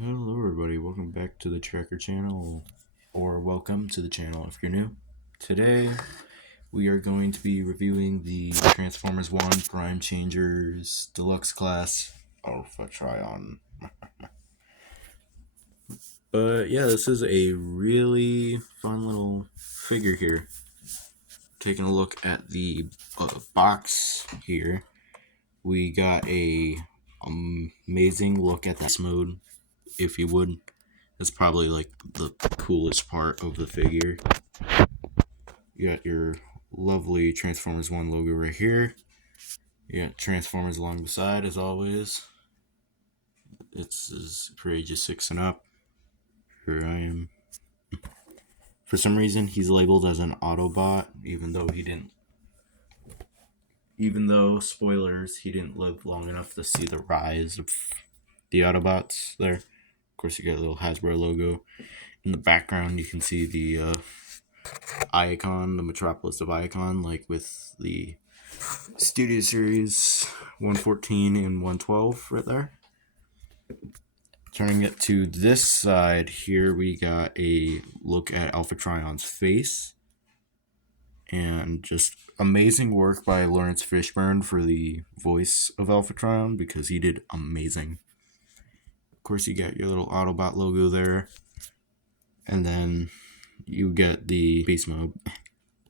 Hello everybody, welcome back to the Tracker channel, or welcome to the channel if you're new. Today, we are going to be reviewing the Transformers 1 Prime Changers Deluxe Class Alpha Trion. But yeah, this is a really fun little figure here. Taking a look at the box here, we got a amazing look at this mode, if you would. That's probably like the coolest part of the figure. You got your lovely Transformers 1 logo right here. You got Transformers along the side as always. It's for ages 6 and up. Here I am. For some reason, he's labeled as an Autobot, even though he didn't. Even though, spoilers, he didn't live long enough to see the rise of the Autobots there. Of course, you got a little Hasbro logo. In the background, you can see the icon, the Metropolis of Icon, like with the Studio Series 114 and 112 right there. Turning it to this side here, we got a look at Alpha Trion's face. And just amazing work by Lawrence Fishburne for the voice of Alpha Trion, because he did amazing. Of course, you got your little Autobot logo there. And then you get the beast mode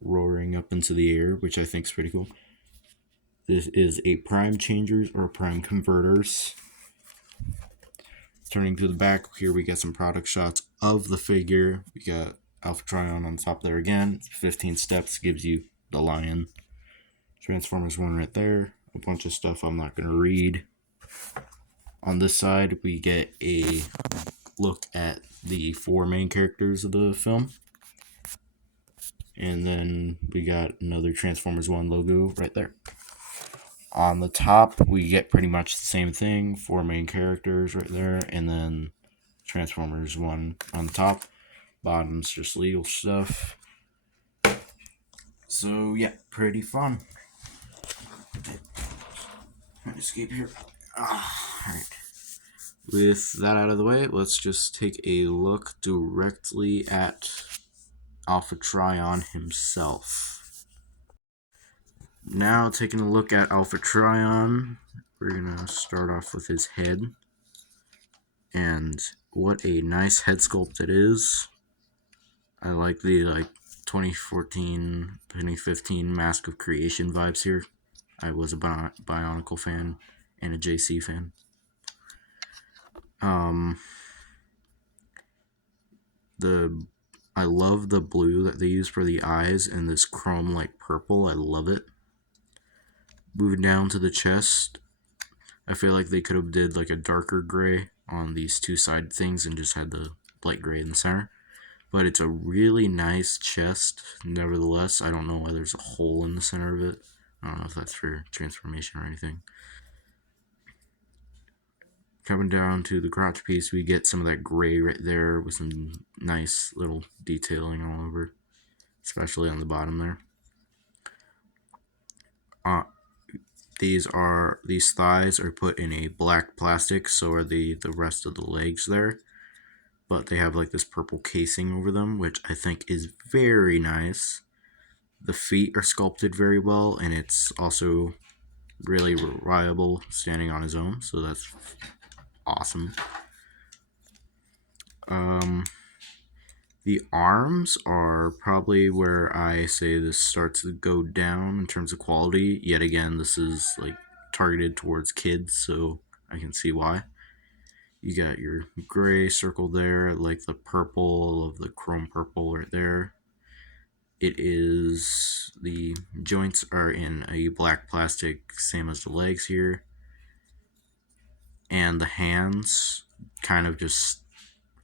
roaring up into the air, which I think is pretty cool. This is a Prime Changers or Prime Converters. Turning to the back, here we get some product shots of the figure. We got Alpha Trion on top there again. 15 steps gives you the lion. Transformers 1 right there. A bunch of stuff I'm not going to read. On this side, we get a look at the 4 main characters of the film. And then we got another Transformers 1 logo right there. On the top, we get pretty much the same thing. 4 main characters right there. And then Transformers 1 on the top. Bottom's just legal stuff. So, yeah, pretty fun. Escape here. Alright. With that out of the way, let's just take a look directly at Alpha Trion himself. Now, taking a look at Alpha Trion, we're gonna start off with his head. And what a nice head sculpt it is. I like the 2014, 2015 Mask of Creation vibes here. I was a Bionicle fan and a JC fan. I love the blue that they use for the eyes and this chrome like purple. I love it. Moving down to the chest, I feel like they could have did like a darker gray on these two side things and just had the light gray in the center. But it's a really nice chest. Nevertheless, I don't know why there's a hole in the center of it. I don't know if that's for transformation or anything. Coming down to the crotch piece, we get some of that gray right there with some nice little detailing all over, especially on the bottom there. These thighs are put in a black plastic, so are the rest of the legs there. But they have like this purple casing over them, which I think is very nice. The feet are sculpted very well, and it's also really reliable standing on his own, so that's awesome. The arms are probably where I say this starts to go down in terms of quality. Yet again, this is like targeted towards kids, so I can see why. You got your gray circle there, like the purple of the chrome purple right there. The joints are in a black plastic, same as the legs here. And the hands kind of just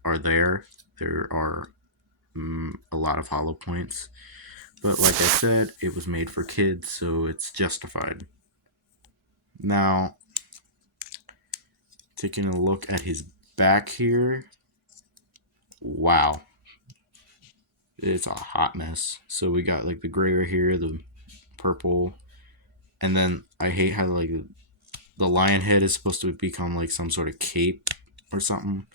are there. There are a lot of hollow points. But like I said, it was made for kids, so it's justified. Now, taking a look at his back here. Wow. It's a hot mess. So we got like the gray right here, the purple, and then I hate how like the lion head is supposed to become like some sort of cape or something.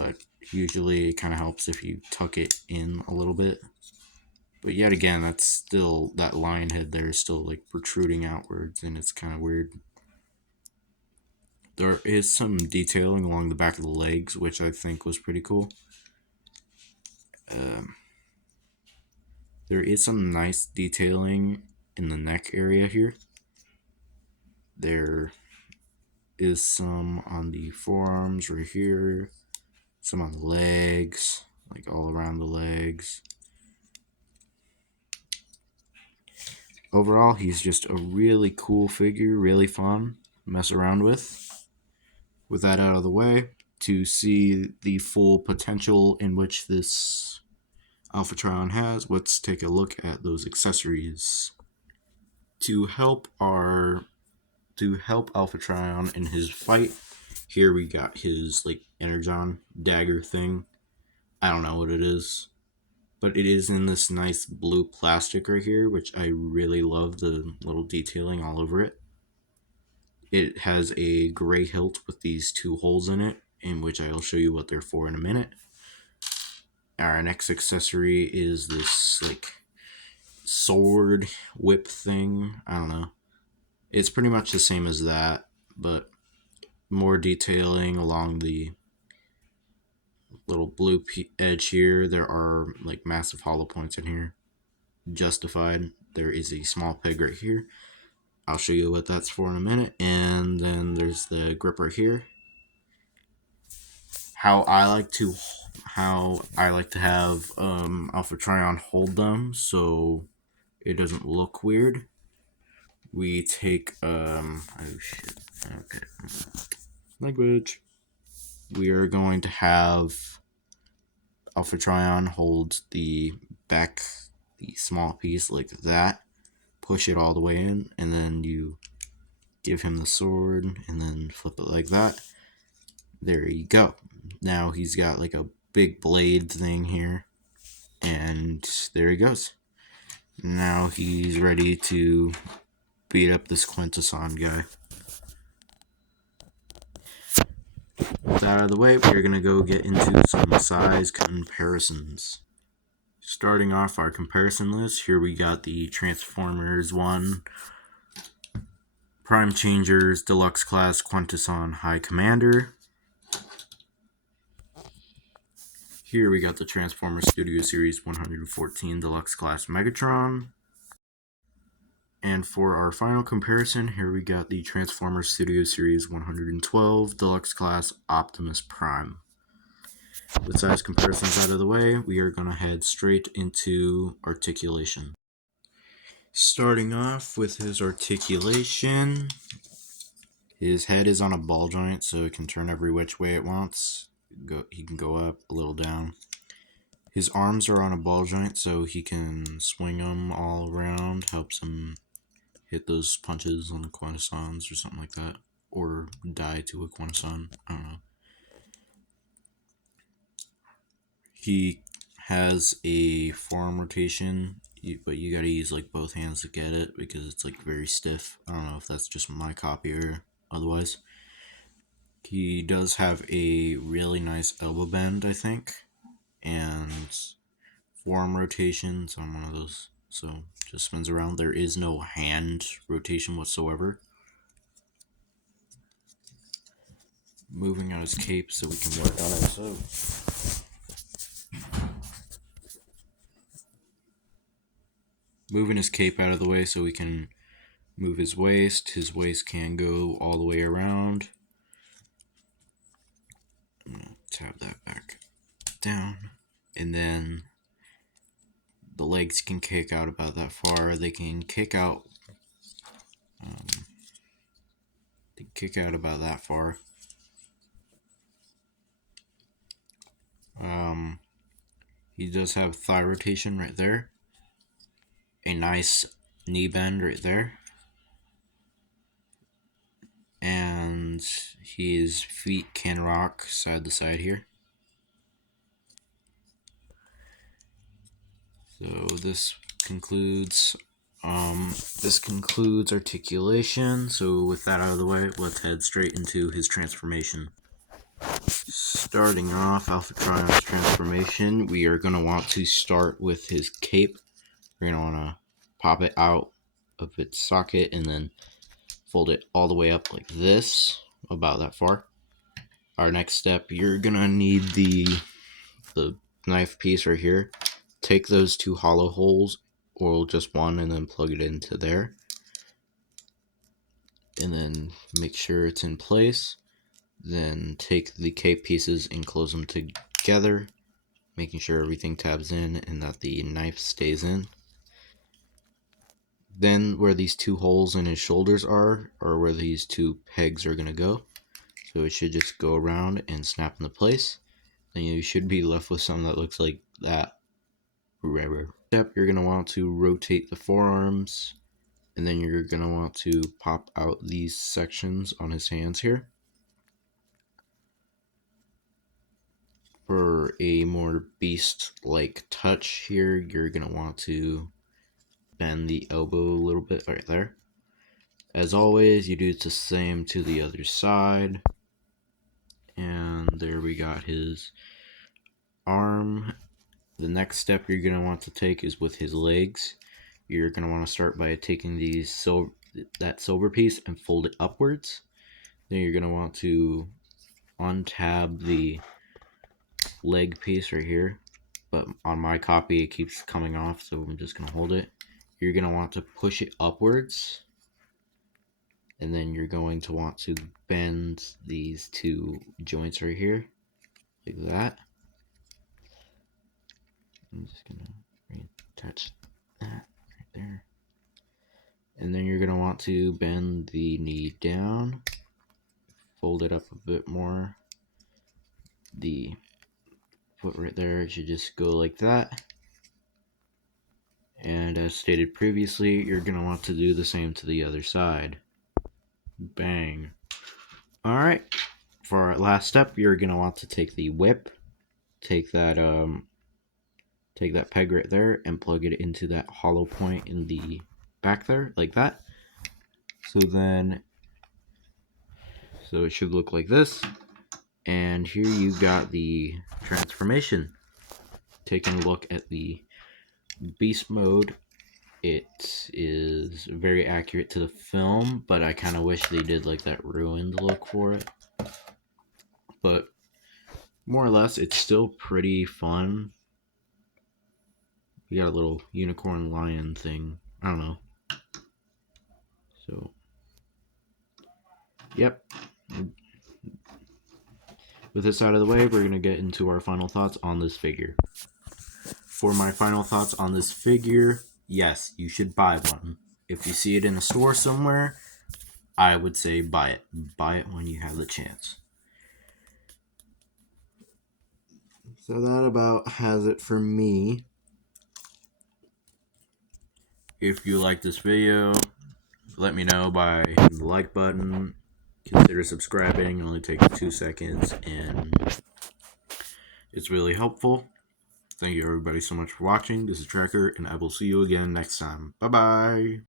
but usually it kind of helps if you tuck it in a little bit. But yet again, that's still, that lion head there is still like protruding outwards, and it's kind of weird. There is some detailing along the back of the legs, which I think was pretty cool. There is some nice detailing in the neck area here. There is some on the forearms right here, some on the legs, like all around the legs. Overall, he's just a really cool figure, really fun to mess around with. With that out of the way, to see the full potential in which this Alpha Trion has, let's take a look at those accessories. To help Alpha Trion in his fight, here we got his like energon dagger thing. I don't know what it is, but it is in this nice blue plastic right here, which I really love the little detailing all over it. It has a gray hilt with these two holes in it, in which I'll show you what they're for in a minute. Our next accessory is this like sword whip thing. I don't know. It's pretty much the same as that, but more detailing along the little blue edge here. There are like massive hollow points in here. Justified. There is a small peg right here. I'll show you what that's for in a minute. And then there's the grip right here. How I like to have Alpha Trion hold them so it doesn't look weird. We take oh shit. Okay. Language. We are going to have Alpha Trion hold the back, the small piece like that, push it all the way in, and then you give him the sword and then flip it like that. There you go. Now he's got like a big blade thing here, and there he goes. Now he's ready to beat up this Quintesson guy. With that out of the way, we're going to go get into some size comparisons. Starting off our comparison list, here we got the Transformers 1 Prime Changers Deluxe Class Quintesson High Commander. Here we got the Transformers Studio Series 114 Deluxe Class Megatron. And for our final comparison, here we got the Transformers Studio Series 112 Deluxe Class Optimus Prime. With size comparisons out of the way, we are going to head straight into articulation. Starting off with his articulation, his head is on a ball joint, so it can turn every which way it wants. He can go up, a little down. His arms are on a ball joint, so he can swing them all around, helps him hit those punches on the Quintessons or something like that, or die to a Quintesson. I don't know. He has a forearm rotation, but you gotta use like both hands to get it because it's like very stiff. I don't know if that's just my copy or otherwise. He does have a really nice elbow bend, I think, and forearm rotations on one of those, so just spins around. There is no hand rotation whatsoever. Moving on his cape so we can work on it. So moving his cape out of the way so we can move his waist. His waist can go all the way around. I'm gonna tab that back down, and then the legs can kick out about that far. They can kick out about that far. He does have thigh rotation right there. A nice knee bend right there. And his feet can rock side to side here. So this concludes articulation. So with that out of the way, let's head straight into his transformation. Starting off Alpha Trion's transformation, we are going to want to start with his cape. We're going to want to pop it out of its socket and then fold it all the way up like this, about that far. Our next step, you're going to need the knife piece right here. Take those two hollow holes, or just one, and then plug it into there. And then make sure it's in place. Then take the cape pieces and close them together, making sure everything tabs in and that the knife stays in. Then where these two holes in his shoulders are where these two pegs are going to go. So it should just go around and snap into place. Then you should be left with something that looks like that. Step, you're going to want to rotate the forearms, and then you're going to want to pop out these sections on his hands here. For a more beast-like touch here, you're going to want to bend the elbow a little bit right there. As always, you do the same to the other side. And there we got his arm. The next step you're going to want to take is with his legs. You're going to want to start by taking that silver piece and fold it upwards. Then you're going to want to untab the leg piece right here. But on my copy, it keeps coming off, so I'm just going to hold it. You're going to want to push it upwards. And then you're going to want to bend these two joints right here, like that. I'm just going to touch that right there. And then you're going to want to bend the knee down, fold it up a bit more. The foot right there should just go like that. And as stated previously, you're going to want to do the same to the other side. Bang. Alright, for our last step, you're going to want to take the whip, take that peg right there and plug it into that hollow point in the back there, like that. So it should look like this. And here you got the transformation. Taking a look at the beast mode, it is very accurate to the film, but I kind of wish they did like that ruined look for it. But more or less, it's still pretty fun. You got a little unicorn lion thing. I don't know. So, yep. With this out of the way, we're going to get into our final thoughts on this figure. For my final thoughts on this figure, yes, you should buy one. If you see it in a store somewhere, I would say buy it. Buy it when you have the chance. So that about has it for me. If you like this video, let me know by hitting the like button. Consider subscribing. It only takes 2 seconds and it's really helpful. Thank you everybody so much for watching. This is Tracker and I will see you again next time. Bye bye.